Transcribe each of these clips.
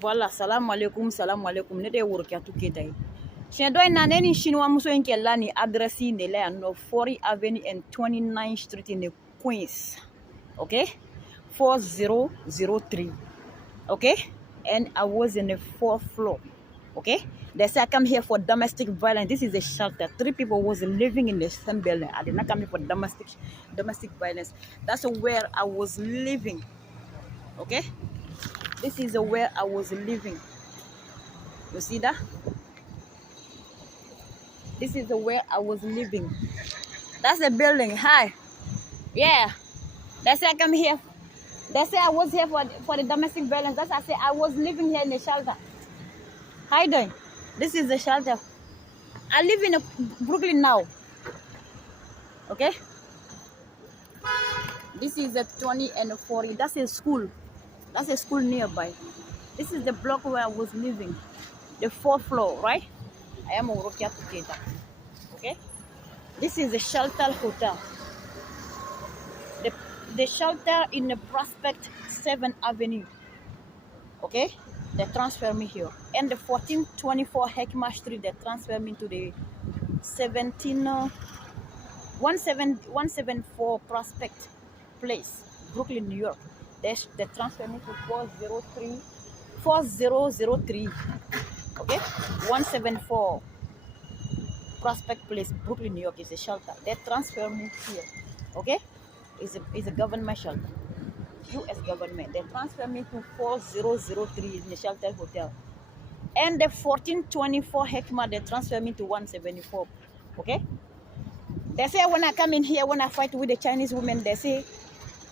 Voilà, salam alaikum, salam alaikum. Ne de work to Ketai. She do na neni shinwa muso en kella ni address in the land of 40 Avenue and 29th Street in the Queens. Okay? 4003. Okay? And I was in the fourth floor. Okay? They say I come here for domestic violence. This is a shelter. 3 people was living in the same building. I did not come here for domestic violence. That's where I was living. Okay? This is where I was living. You see that? This is where I was living. That's the building. Hi. Yeah. They say I come here. They say I was here for the domestic violence. That's why I say I was living here in the shelter. How you doing? This is the shelter. I live in Brooklyn now. Okay? This is the 20 and 40. That's a school. That's a school nearby. This is the block where I was living. The 4th floor, right? I am a Orokia Tuketa. Okay? This is the shelter hotel. The shelter in the Prospect 7th Avenue. Okay? They transfer me here. And the 1424 Hekima Street, they transfer me to the 174 Prospect Place, Brooklyn, New York. They transfer me to 4003. Okay? 174 Prospect Place, Brooklyn, New York is a shelter. They transfer me here. Okay? It's a government shelter. US government. They transfer me to 4003 in the shelter hotel. And the 1424 Hekima, they transfer me to 174. Okay? They say when I come in here, when I fight with the Chinese women, they say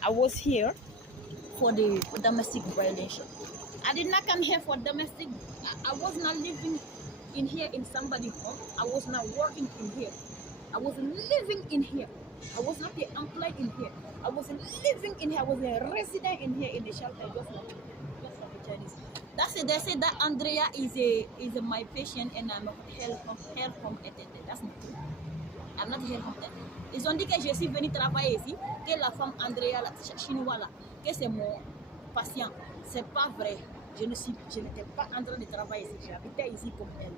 I was here for the domestic violation. I did not come here for domestic. I was not living in here in somebody's home. I was not working in here. I was living in here. I was not the employee in here. I was living in here. I was a resident in here in the shelter, just like the Chinese. That's it. They say that Andrea is my patient and I'm a health home attendant. That's not true. I'm not health home attendant. Ils ont dit que je suis venue travailler ici, que la femme Andrea, la chinoise là, que c'est mon patient. C'est pas vrai. Je n'étais pas en train de travailler ici. J'habitais ici comme elle.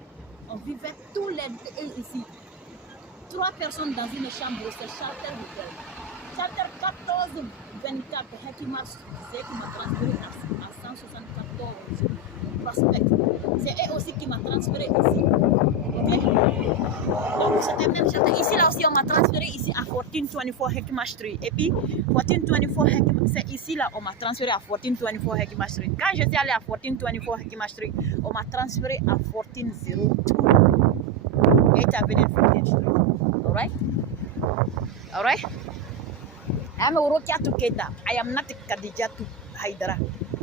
On vivait tous les deux ici. 3 personnes dans une chambre, c'est Shelter Hotel. Shelter 1424, Hekima disait qu'il m'a transféré à 174 Prospect. C'est eux aussi qui m'a transféré ici. Ok? Donc c'était même shelter. Ici là aussi on m'a transféré ici à 1424 Hekima Street. Et puis 1424 Hekima, c'est ici là on m'a transféré à 1424 Hekima Street. Quand je suis allé à 1424 Hekima Street, on m'a transféré à 1402 8 Avenue 14th Street. Alright? I am a Rokia Keita. I am not Khadija to Haidara.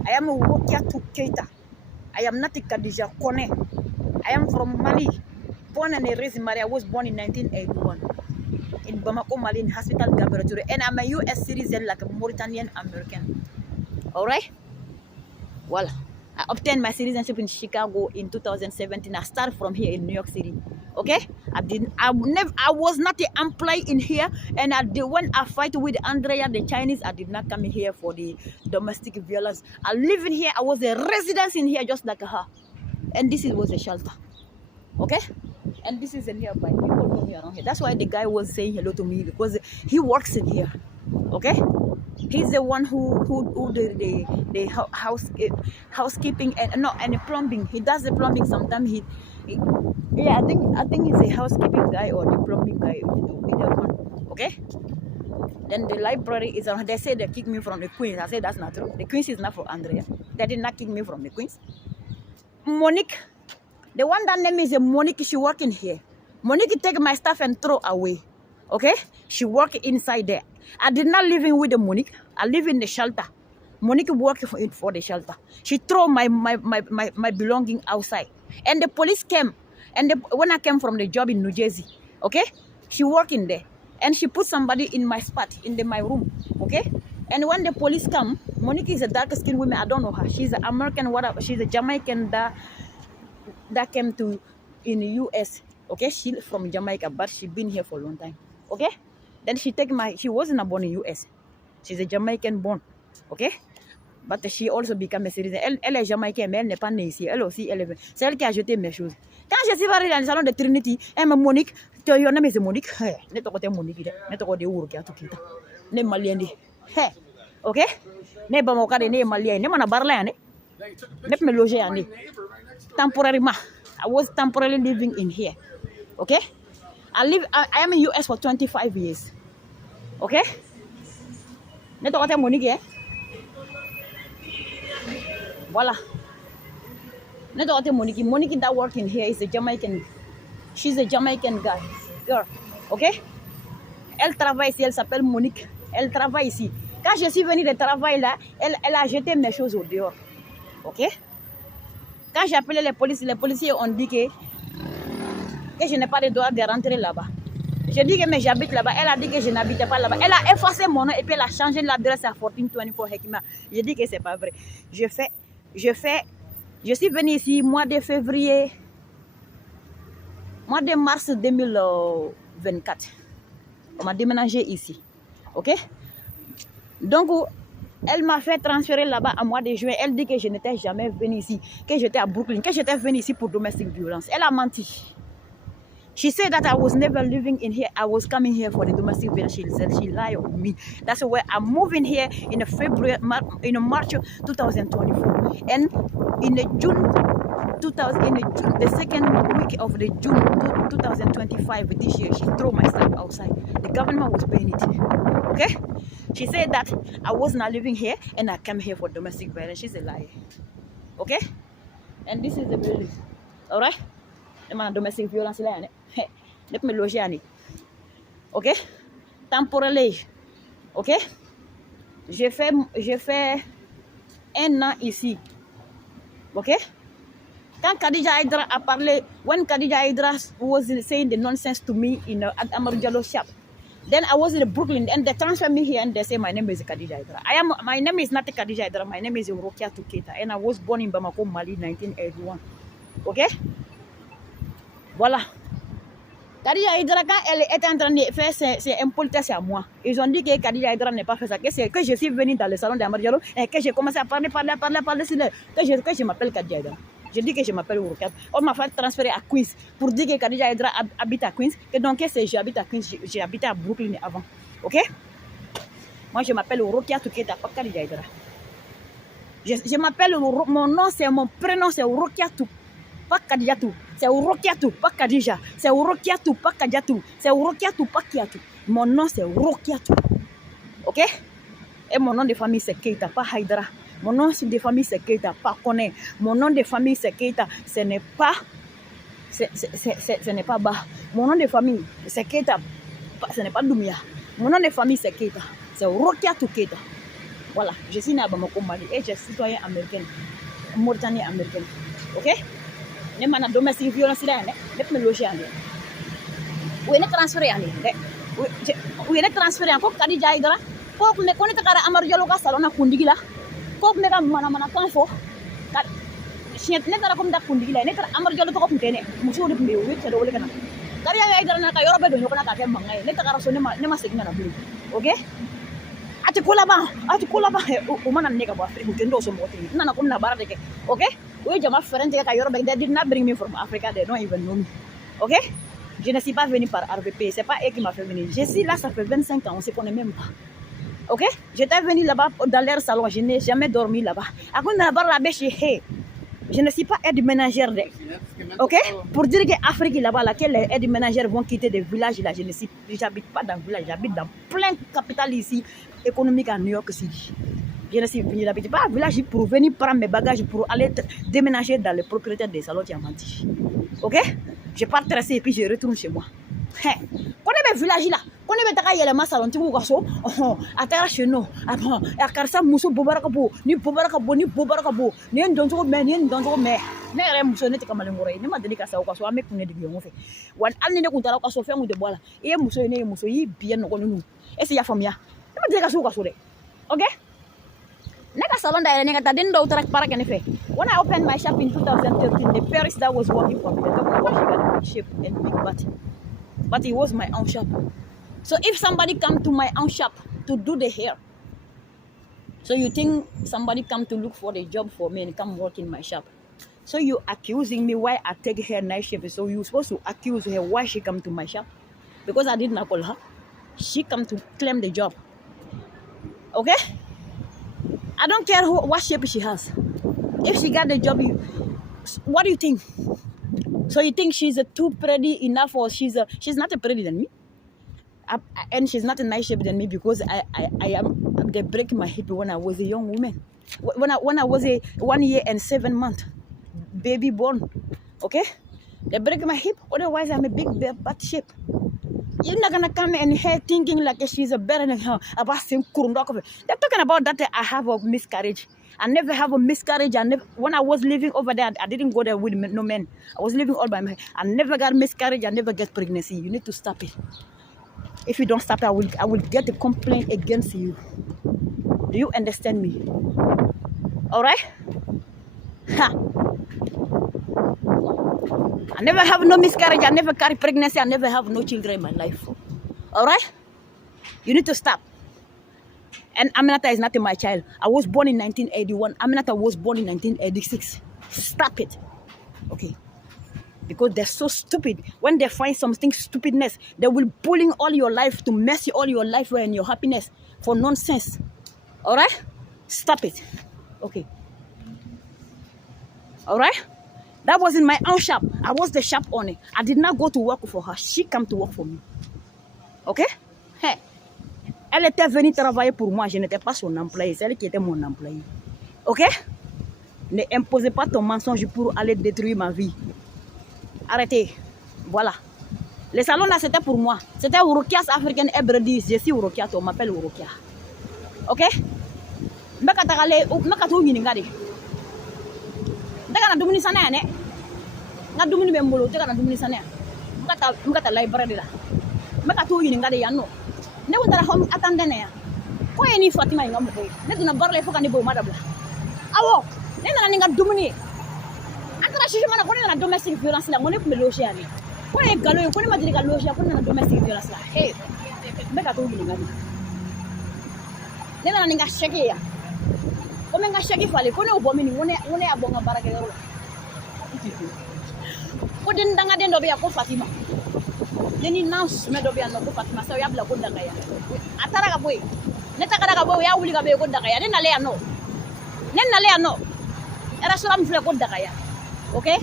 I am a Rokia Keita. I am not Khadija Kone. I am from Mali. Born and raised in Mali. I was born in 1981 in Bamako, Mali, in Hospital Gabriel. And I'm a US citizen like a Mauritanian American. Alright? Well, I obtained my citizenship in Chicago in 2017. I started from here in New York City. Okay, I was not an employee in here, and when I fight with Andrea, the Chinese, I did not come in here for the domestic violence. I live in here. I was a resident in here, just like her, and this was a shelter. Okay, and this is a nearby. People know me around here. That's why the guy was saying hello to me because he works in here. Okay. He's the one who the housekeeping and the plumbing. He does the plumbing sometimes. I think he's a housekeeping guy or the plumbing guy, either one. Okay. Then the library is on. They say they kicked me from the Queens. I said that's not true. The Queens is not for Andrea. They did not kick me from the Queens. Monique, the one that name is Monique. She working here. Monique take my stuff and throw away. Okay, she work inside there. I did not live in with the Monique. I live in the shelter. Monique worked for the shelter. She threw my belonging outside. And the police came. And when I came from the job in New Jersey, okay, she worked in there. And she put somebody in my spot, in my room, okay? And when the police come, Monique is a dark-skinned woman. I don't know her. She's an American, whatever. She's a Jamaican that came to in the U.S., okay? She's from Jamaica, but she's been here for a long time, okay? Then she wasn't born in U.S. She's a Jamaican born, okay? But she also became a citizen. Elle est jamaïcaine, mais elle n'est pas née ici. Elle aussi, c'est elle qui a jeté mes choses. Quand je suis arrivée dans le salon de Trinity, elle m'a Monique, tu as nommé Monique. Ne te côté Monique, ne te côté Ouro qui a tout quitté. Ne malien di. Ok? Ne bamokade ne malien, ne mana barla ne. Ne me loger ane. Temporarily, I was temporarily living in here. Okay? I am in US for 25 years. Okay? Ne te côté Monique, Voilà. Not Monique. Monique that working here is a Jamaican. She's a Jamaican girl. Okay? Elle travaille ici, elle s'appelle Monique. Elle travaille ici. Quand je suis venue de travail là, elle a jeté mes choses au dehors. Ok? Quand j'ai appelé les policiers ont dit que je n'ai pas le droit de rentrer là-bas. Je dis que mais j'habite là-bas. Elle a dit que je n'habitais pas là-bas. Elle a effacé mon nom et puis elle a changé l'adresse à 1424 Hekima. Je dis que c'est pas vrai. Je suis venue ici mois de février, mois de mars 2024. On m'a déménagé ici. Ok? Donc, elle m'a fait transférer là-bas à mois de juin. Elle dit que je n'étais jamais venue ici, que j'étais à Brooklyn, que j'étais venue ici pour domestic violence. Elle a menti. She said that I was never living in here. I was coming here for the domestic violence. She said she lied on me. That's why I'm moving here in March 2024. And in the second week of the June 2025 this year, she threw my stuff outside. The government was paying it. Okay? She said that I was not living here and I came here for domestic violence. She's a liar. Okay? And this is the building. Alright? Domestic violence là, let me loger ani. Ok? Temporarily. Ok? J'ai fait 1 an ici. Ok? Quand Khadija Hydra a parlé, when Khadija Hydra was saying the nonsense to me in Amadou Diallo shop, then I was in Brooklyn and they transferred me here and they say my name is Khadija Hydra. My name is not Khadija Hydra, my name is Rokia Tuketa and I was born in Bamako, Mali, 1981. Ok? Voilà. Khadija Hydra, quand elle était en train de faire ses impolitesses à moi, ils ont dit que Khadija Hydra n'est pas fait ça, que je suis venue dans le salon d'Amadou Diallo et que j'ai commencé à parler, que je m'appelle Khadija Hydra. Je dis que je m'appelle Urukat. On m'a fait transférer à Queens pour dire que Khadija Hydra habite à Queens, que donc j'habite à Queens, j'ai habité à Brooklyn avant. Ok? Moi je m'appelle Urukia Tuketa, pas Khadija Hydra. Je m'appelle, mon nom c'est mon prénom c'est Urukia Tuketa. Pas Khadijatou, c'est Urokiatou, pas Khadija, c'est Urokiatou, pas Khadijatou, c'est Urokiatou, pas Kiatou. Mon nom c'est Urokiatou. Ok? Et mon nom de famille c'est Keita, pas Haidara. Mon nom de famille c'est Keita, pas Kone. Mon nom de famille c'est Keita, ce n'est pas Ba. Mon nom de famille c'est Keita, ce n'est pas Doumia. Mon nom de famille c'est Keita, c'est Urokiatou Keita. Voilà, je suis né à Bamako, Mali et je suis citoyen américain, Mauritanie américaine. Ok? Ne mana domestic violence là ne me loger ane ou ne transférer ane ou ne transférer encore Khadija Hydra ko ne ko ne takara Amadou Diallo ka salon na kundigi la ko ne ka mana kan fo ka chien ne tara comme da kundigi la ne tara Amadou Diallo to ko tene muso de mbe wi tado wala kana Khadija Hydra na ka yorobe do nyoko na ka ke mangay ne takara so ne ma segna na bulu okay ati kula ba o mana ne ka ba Afrique kendo so mo tin na ko na bara de ke okay. Oui, je m'ai they did not bring me from Africa, they don't even know me. Ok? Je ne suis pas venue par RVP, c'est pas eux qui m'a fait venir. Je suis là, ça fait 25 ans, on ne se connaît même pas. Ok? J'étais venue là-bas dans leur salon, je n'ai jamais dormi là-bas. Je ne suis pas aide-ménagère. Ok? Pour dire qu'Afrique là-bas, laquelle les aides-ménagères vont quitter des villages là, j'habite pas dans le village, j'habite dans plein de capitales ici, économiques à New York City. Je ne suis venu d'habiter pas à village pour venir prendre mes bagages pour aller déménager dans le propriétaire des salons qui a menti. Ok? Je pars tracer et puis je retourne chez moi. Quand on est village là, quand on est dans le salon, tu vois ça, à terre chez nous, à Karsa Moussou Bobarakabo, ni Bobarakabo, ni Ndonzo, mais ne muso ne comme le mourir, ne m'a donné qu'à ça au cas où avec une dégueu on fait. Ou un ne comptera qu'à Sofia ou de bois là, et muso yi bien nous. Et c'est ya famille. Ne m'a donné qu'à ça au cas où. Ok? Neka salon da neka tadin do track para can fe. When I opened my shop in 2013, the Paris that was working for me, the doctor was got shape and big but it was my own shop. So if somebody come to my own shop to do the hair, So you think somebody come to look for the job for me and come work in my shop? So you accusing me why I take her night shift. So you supposed to accuse her why she come to my shop? Because I didn't call her. She come to claim the job. Okay? I don't care what shape she has. If she got the job, what do you think? So you think she's too pretty enough, or she's not a pretty than me? And she's not a nice shape than me because they break my hip when I was a young woman. When I was a 1 year and 7 months baby born. Okay? They break my hip, otherwise I'm a big butt shape. You're not gonna come in here thinking like she's a better than her. They're talking about that I have a miscarriage. I never have a miscarriage. When I was living over there, I didn't go there with no men. I was living all by myself. I never got miscarriage. I never get pregnancy. You need to stop it. If you don't stop it, I will get a complaint against you. Do you understand me? All right? Ha. I never have no miscarriage. I never carry pregnancy. I never have no children in my life. All right? You need to stop. And Aminata is not my child. I was born in 1981. Aminata was born in 1986. Stop it. Okay? Because they're so stupid. When they find something stupidness, they will bullying all your life to mess all your life and your happiness for nonsense. All right? Stop it. Okay? All right? That was in my own shop. I was the shop owner. I did not go to work for her. She came to work for me. Okay? Hey. Elle était venue travailler pour moi. Je n'étais pas son employé. C'est elle qui était mon employé. Ok? Ne imposez pas ton mensonge pour aller détruire ma vie. Arrêtez. Voilà. Le salon là, c'était pour moi. C'était Urokias African Hebrews. Je suis Urokia. On m'appelle Urokia. Ok? Ndaka dumuni sana ne. Nga dumuni be mbolo te kana dumuni sana. Mukata library la. Maka to yini ngade yanno. Ne ko tara hom atande ne ya. Ko yeni Fatima ngam ko. Ne dina barle foka ni bo madabla. Awo, ne na nga dumuni. Akara shishi mana ko ne na domestic violence la ngone ko me loshi ani. Ko e galo ko ne madiri ga loshi ko ne na domestic violence la. Hey. Maka to yini ngade. Ne na nga shake ya. Kome nga shaki fale ko ne obomini wone abonga baraka yoro ko den danga den dobe ya ko Fatima deni nans me dobe ya no ko Fatima sa ya bla ko danga ya atara ka boy ne takara ka boy ya wuli ka be ko danga ya ne na le ano era suram fle ko danga ya okay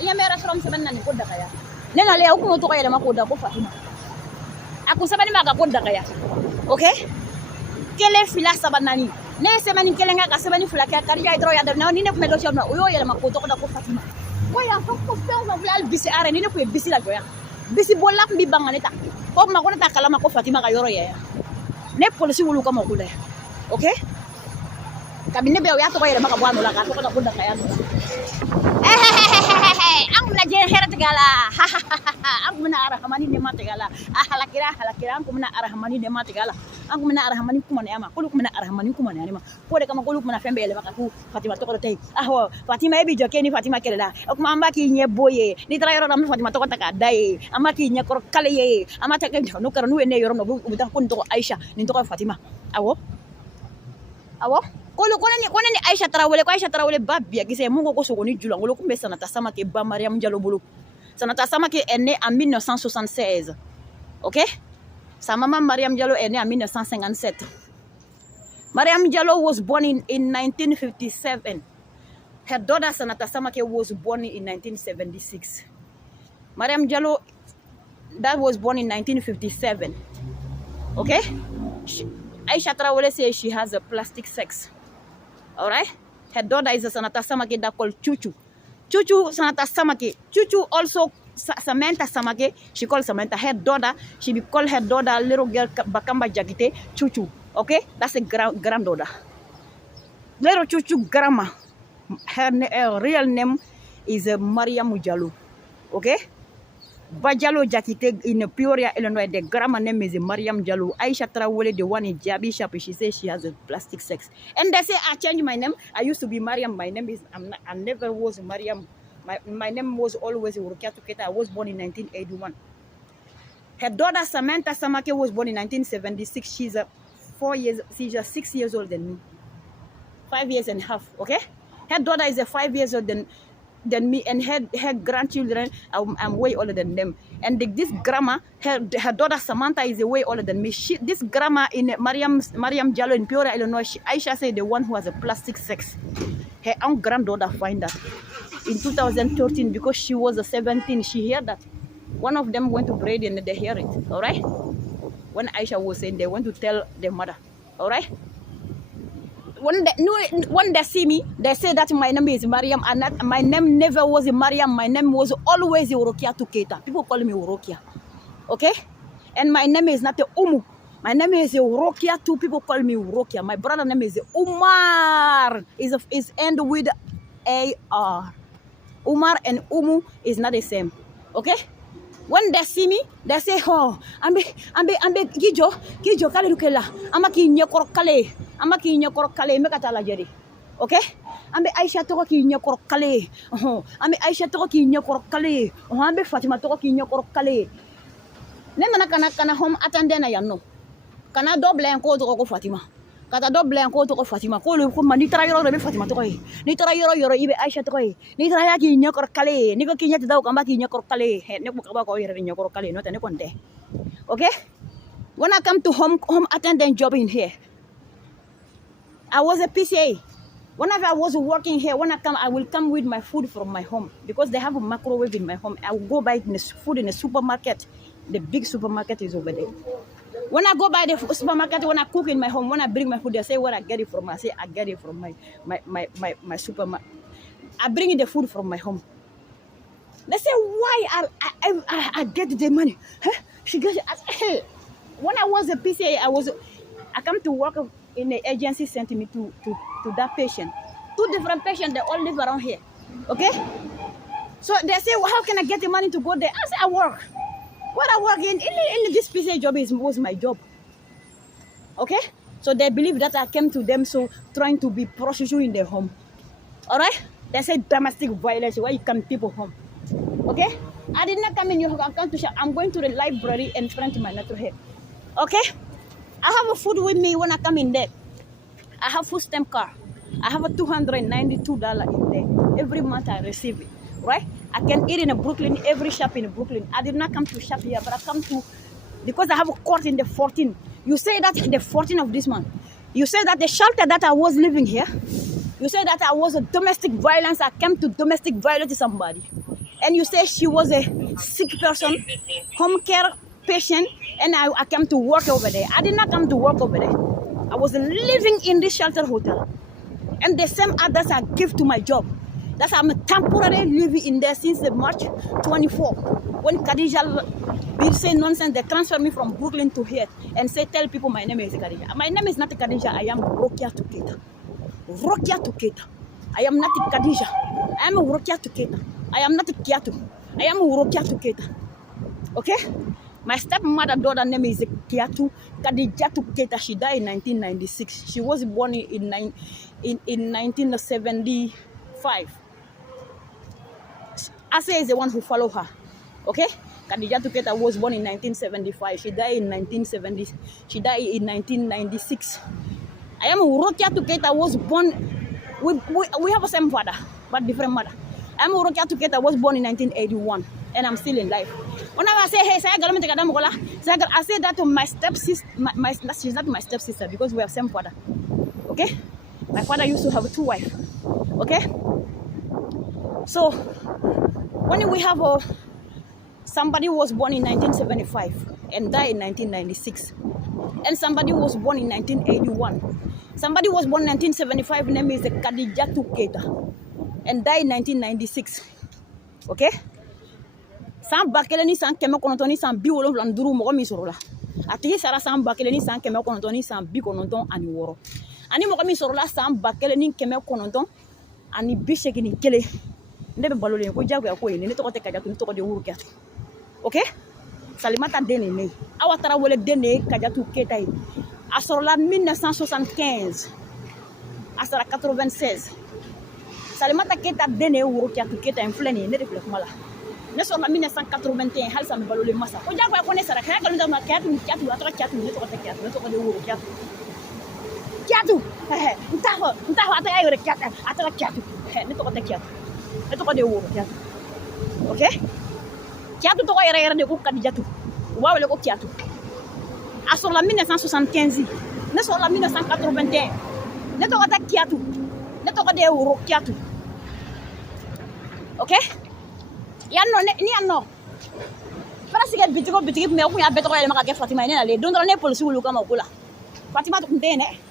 ile me era suram seben nani ko danga ya ne na le ko to ka ya ma ko da ko Fatima aku sabani ma ka ko danga ya okay kele fila sabanani ne semani kelenga ka semani fulaka karja idro ya na ni ne kumelo shona uyo yele makoto ko da ko Fatima ko ya fa ko fa fulal bisi are ni ne ko bisi la goya bisi bolak mbi banganeta ko ma ko ta kala ma ko Fatima ka yoro ya ne polisi wulu ko ma ko le okay kabine be ya to ko yele maka bwano la ka to ko da ko da kaya ang na je herat gala ang mena arhamani ne mate gala halakira ang mena arhamani ne mate gala ang mena arhamani kuma ne ama kuluk mena arhamani kuma ne ma ko de kama kuluk mena fembe ele maka ku Fatima to ko tay Fatima e bi joke ni Fatima kelela ok ma ambaki nye boye ni tra yoro nam Fatima to ko taka dai amaki nye kor kale ye amata ke no kar nu ne yoro no bu ta kun to Aisha ni to ko Fatima awo Kolo ni Aisha Traoré babia qui c'est mon ko sogoni jula ngolo kumbe Sanata Samake ba Mariam Diallo bolo. Sanata Samake est née en 1976. OK? Sa maman Mariam Diallo est née en 1957. Mariam Diallo was born in 1957. Her daughter Sanata Samake was born in 1976. Mariam Diallo that was born in 1957. Okay? Aisha Traoré says she has a plastic sex. All right? Her daughter is a Sanata Samake that called Chuchu. Chuchu Sanata Samake. Chuchu also Samantha Samake. She called Samantha. Her daughter, she called her daughter little girl Bakamba Jagite Chuchu. Okay? That's a granddaughter. Little Chuchu grandma. Her real name is Mariam Diallo. Okay? Bajalo Jakite in Peoria, Illinois. The grandma name is Mariam Diallo. Aisha Traoré, the one in Jabi Shop, she says she has a plastic sex. And they say I changed my name. I used to be Mariam. My name is I never was Mariam. My name was always Urokia Tuketa. I was born in 1981. Her daughter Samantha Samake was born in 1976. She's 6 years older than me. 5 years and a half, okay? Her daughter is 5 years older than me, and her grandchildren, I'm way older than them. And this grandma, her daughter Samantha is way older than me. This grandma in Mariam Jallo in Peoria, Illinois, Aisha said the one who has a plastic sex. Her own granddaughter find that in 2013 because she was 17. She heard that. One of them went to Brady and they hear it, all right? When Aisha was saying, they went to tell their mother, all right? When they see me, they say that my name is Mariam, and that my name never was Mariam. My name was always Urokia Tuketa. People call me Urokia, okay? And my name is not Umu. My name is Urokia too. People call me Urokia. My brother name is Umar. Is end with A-R. Umar and Umu is not the same, okay? When they see me, they say, oh, ambe gijo kale dukela, amaki nyakor kale, mekata la jeri, okay? Ambe Aisha toko ki nyakor kale, ambe Aisha toko ki nyakor kale, ambe Fatima toko ki nyakor kale. Nena kana home attendant na yanno, kana double enko toko Fatima. Kata double enko toko Fatima, ko mani trayoro be Fatima toko yi. Ni trayoro yoro ibe Aisha toko yi. Ni traya ki nyakor kale, ni ko ki nyati daw kamba ki nyakor kale. Ne ko kaba ko yere nyakor kale no tane konte. Okay? When I come to home attendant job in here, I was a PCA. Whenever I was working here, when I come, I will come with my food from my home because they have a microwave in my home. I will go buy food in a supermarket. The big supermarket is over there. When I go by the supermarket, when I cook in my home, when I bring my food, they say where I get it from. I say I get it from my supermarket. I bring in the food from my home. They say why I get the money? Huh? She gets it. Hey. When I was a PCA, I come to work in the agency sent me to that patient. 2 different patients, they all live around here. Okay? So they say, well, how can I get the money to go there? I say I work. What I work in this PCA job was my job. Okay? So they believe that I came to them so trying to be prostitute in their home. Alright? They say domestic violence, why you come people home. Okay? I did not come in your account to shop. I'm going to the library and front my natural head. Okay? I have a food with me when I come in there. I have food stamp card. I have a $292 in there. Every month I receive it. Right? I can eat in Brooklyn, every shop in Brooklyn. I did not come to shop here, but I come to, because I have a court in the 14th. You say that in the 14th of this month. You say that the shelter that I was living here, you say that I was a domestic violence. I came to domestic violence to somebody. And you say she was a sick person, home care patient, and I came to work over there. I did not come to work over there. I was living in this shelter hotel. And the same address I give to my job. That's I'm temporarily living in there since March 24. When Khadija be saying nonsense, they transfer me from Brooklyn to here and say, tell people my name is Khadija. My name is not Khadija, I am Rokia Tuketa. Rokia Tuketa. I am not Khadija. I am Rokia Tuketa. I am not Kiatu. I am Rokia Tuketa. Okay? My stepmother daughter name is Kiatu Khadija Tuketa. She died in 1996. She was born in 1975. Asa is the one who followed her. Okay? Khadija Tuketa was born in 1975. She died in 1970. She died in 1996. I am Rokia Tuketa was born. We have the same father, but different mother. I am Rokia Tuketa was born in 1981, and I'm still in life. Whenever I say, hey, I say that to my stepsister. She's not my stepsister because we have same father. Okay? My father used to have 2 wives. Okay? So, when we have somebody was born in 1975 and died in 1996, and somebody was born in 1981. Somebody was born in 1975, name is Khadija Tuketa, and died in 1996. Okay? San bakele ni san keme konontoni san bi wolonfila nduru mogo mi sorola. Atigi sara san bakele ni san keme konontoni san bi kononton ani woro. Ani mogo mi sorola san bakele ni keme kononton ani bi segini kele. Ndebe balole ko jago ya ko ene ne to ko te Kajatu ni to ko de wuru kiatu. Okay? Salimata dene ne. Awa tara wole dene Kajatu Keta yi. Asorola 1975. Asara 96. Salimata Keta dene wuru kiatu Keta infleni ne refle kumala. Ne sɔrɔla 1981 halisa mi balolen masa ko jagoya ko ne sara kaya kalon ma kaya tun kiatu a tɔgɔ kiatu ne tɔgɔ tɛ kiatu ne tɔgɔ de woro kiatu kiatu ntaho ata ayore kiatu ata kiatu ne to ko te kiatu ne to ko de wuro kiatu okay kiatu to ko yere de ko kadijatu wa wala ko kiatu asor la 1975 ne so la 1981 ne to ko ta kiatu ne to ko de wuro kiatu okay yanno ni yanno fara sige bitigi me ko ya beto ko ele maka ke Fatima ne ale don ne police wulu kama kula Fatima to ndene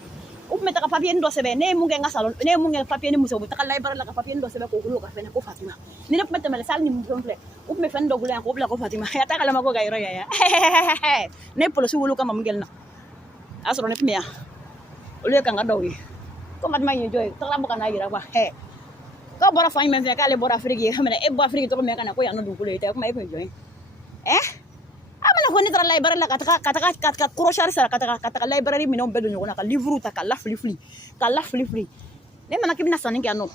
me taka papier ndo sebe ne munge nga salon ne munge papier ni muso taka lay bara la ka papier ndo sebe ko kulo ka fene ko Fatima ni ne mette mele sal ni mu fle me fen ndo gulen ko bla ko Fatima ya taka la mako gayro ya ne police wulu kama mungel na asro ne pmea ole ka nga dawi ko Fatima yi joy taka la maka na yira ba ko bora fany men ka le bora Afrique xamene e bo Afrique to me kana ko ya no du kulo ite ko may ko joy amana ko ni tra library la kata crochet sara kata library mi non bedo nyona ka livre ta ka la flifli ne mana kibina saningi ano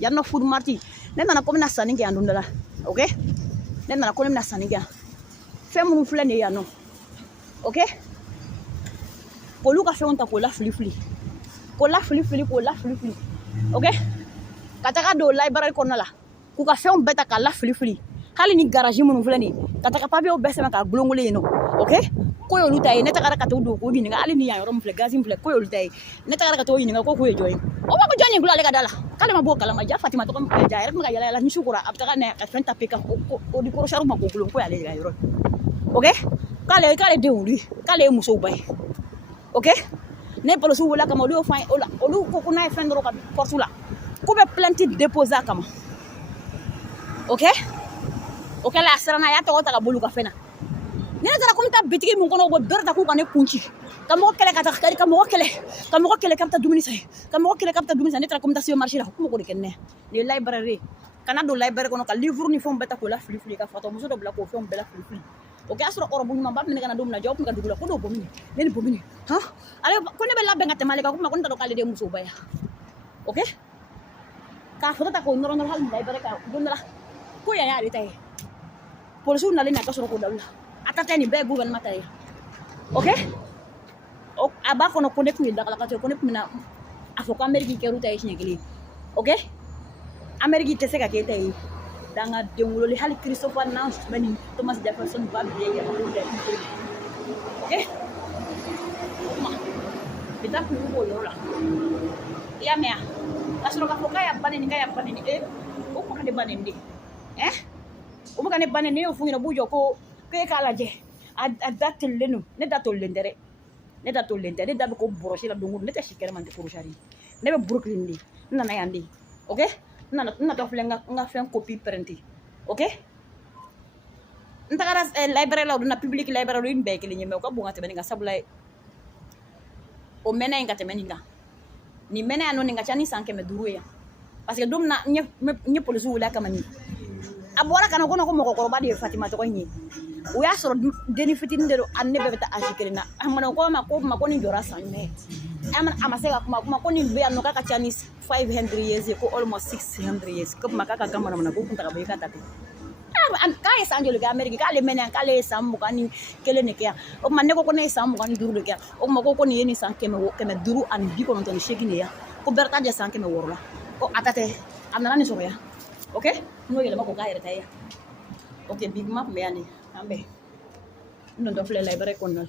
ya no food marti ne mana ko mina saningi ando ndala okay ne mana ko mina saningi fe mu fle ne ya no okay ko luka fe on ta ko la flifli okay kata ka do library ko nala ku ka fe on beta ka la flifli hali ni garage mun fulani kataka papi o bese maka glongole no okay ko yo lutay ne takara katu do ko ni nga ali ni ya rom fle gazim fle ko yo lutay ne takara katu ni nga ko joy o ma ko joni gula le ka dala kala ma bo kala ma ja Fatima to ko ja rek ma yala ni shukura abtaka ne ka fenta pika ko di ko sharu ma ko glong ko ya le ga yoro okay kale de uli kale muso bay okay ne polo su wala kama do fay olu ko ko nay fendro ka portula ko be planti déposer kama okay okay la sarana ya to ta bulu ka fena ni na tara ko ta bitigi mun kono go berta ku kan kunci kamo kele ka ta kamo kele kapta dumini sai ne tara ko ta sio marché la ko ko kenne ni library kana do library kono ka livre ni fom beta ko la flifli ka foto muso do bla ko fom bela flifli okay asro oro bu ma bam ne kana do na job ka dugula ko do bomini ne bomini ha ale ko ne be la benga te malika ko ma ko ta do kale de muso baya okay ka foto ta ko noro hal library ka do na ko ya ri tay polisu na lena kasoro ko dawla atata ni be gouvernement tay okay ok aba kono ko nek mi dakala ka ko nek mina afoko ameriki ke ruta yi nyegeli okay ameriki te seka ke tay danga dengulo li hali Christopher Nance bani Thomas Jefferson ba biye ya okay bita ku ko lola ya mea kasoro ka foka ya bani o ko de bani ndi o mo kane bane ne o fungina bujo ko ke kala je adatul lenu ne datul lendere da ko broche la dongu ne ta shikere man de kurushari ne be Brooklyn di na yandi okay na to flenga nga fen copy printi okay ntagara library la na public library in be ke nyeme ko bunga te nga sabulay o mena nga te meninga ni mena no nga chani sanke me duruya parce que dum na nye polisu wala kamani abora kana kono ko moko ko ba de Fatima to ko nyi o ya soro deni fitin de anne be ta ajikelina amana ko ma ko ni jora sanne amase ka kuma ko ni be anno ka Chinese 500 years ko almost 600 years ko makaka kama na ko kunta ka be ka tapi kaya sanjolo ga America kale mena kale sambu kani kele ne kya o manne ko ne sambu kani duru kya o ma ko ni yeni sanke me duru an bi ko non ton shekine ya ko berta de sanke me worla ko atate amna ni so ya okay no yele mako gaire tay okay big map me yani ambe non do fle library kon